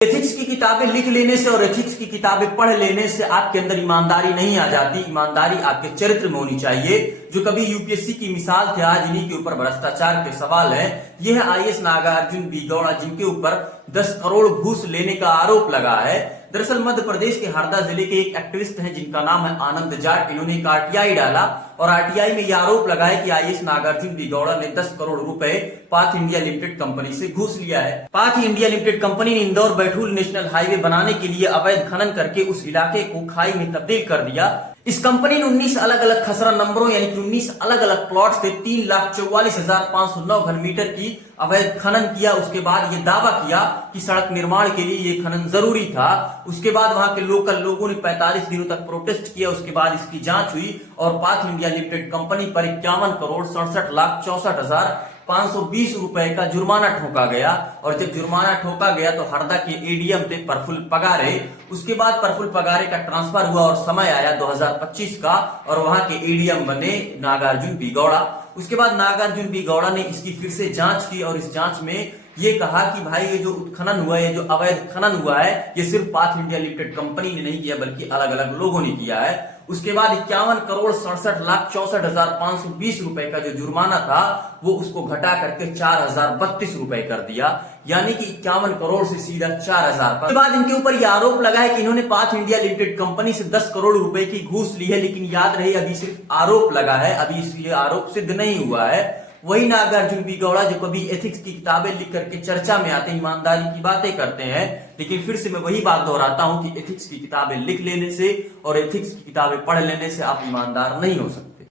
Ethics की किताबें लिख लेने से और एथिक्स की किताबें पढ़ लेने से आपके अंदर ईमानदारी नहीं आ जाती। ईमानदारी आपके चरित्र में होनी चाहिए। जो कभी यूपीएससी की मिसाल थे, आज इन्हीं के ऊपर भ्रष्टाचार के सवाल है। यह है आईएएस नागार्जुन बी गौड़ा, जिनके ऊपर 10 करोड़ घूस लेने का आरोप लगा है। दरअसल मध्य प्रदेश के हरदा जिले के एक एक्टिविस्ट हैं जिनका नाम है आनंद जाट। इन्होंने एक आरटीआई डाला और आरटीआई में यह आरोप लगाया कि आईएएस नागार्जुन बी गौड़ा ने 10 करोड़ रुपए पाथ इंडिया लिमिटेड कंपनी से घूस लिया है। पाथ इंडिया लिमिटेड कंपनी ने इंदौर बैठूल नेशनल हाईवे बनाने के लिए अवैध खनन करके उस इलाके को खाई में तब्दील कर दिया। इस कंपनी ने 19 अलग अलग खसरा नंबरों यानी कि 19 अलग अलग प्लॉट से 3,44,509 घन मीटर की अवैध खनन किया। उसके बाद ये दावा किया कि सड़क निर्माण के लिए ये खनन जरूरी था। उसके बाद वहां के लोकल लोगों ने 45 दिनों तक प्रोटेस्ट किया। उसके बाद इसकी जांच हुई और पाथ इंडिया लिमिटेड कंपनी पर 51,67,64,520 रुपए का जुर्माना ठोका गया। और जब जुर्माना ठोका गया तो हरदा के एडीएम थे प्रफुल्ल पगारे। उसके बाद प्रफुल्ल पगारे का ट्रांसफर हुआ और समय आया 2025 का और वहां के एडीएम बने नागार्जुन बी गौड़ा। उसके बाद नागार्जुन बी गौड़ा ने इसकी फिर से जांच की और इस जांच में ये कहा कि भाई ये जो उत्खनन हुआ है, जो अवैध खनन हुआ है, ये सिर्फ पाथ इंडिया लिमिटेड कंपनी ने नहीं किया बल्कि अलग अलग लोगों ने किया है। उसके बाद 51,67,64,520 रुपए का जो जुर्माना था वो उसको घटा करके 4,032 रुपए कर दिया, यानी कि 51 करोड़ से सीधा 4,000। उसके बाद इनके ऊपर यह आरोप लगा है कि इन्होंने पाथ इंडिया लिमिटेड कंपनी से 10 करोड़ रुपए की घूस ली है। लेकिन याद रहे अभी सिर्फ आरोप लगा है, अभी इसलिए आरोप सिद्ध नहीं हुआ है। वही नागार्जुन बी गौड़ा जो कभी एथिक्स की किताबें लिख करके चर्चा में आते हैं, ईमानदारी की बातें करते हैं, लेकिन फिर से मैं वही बात दोहराता हूं कि एथिक्स की किताबें लिख लेने से और एथिक्स की किताबें पढ़ लेने से आप ईमानदार नहीं हो सकते।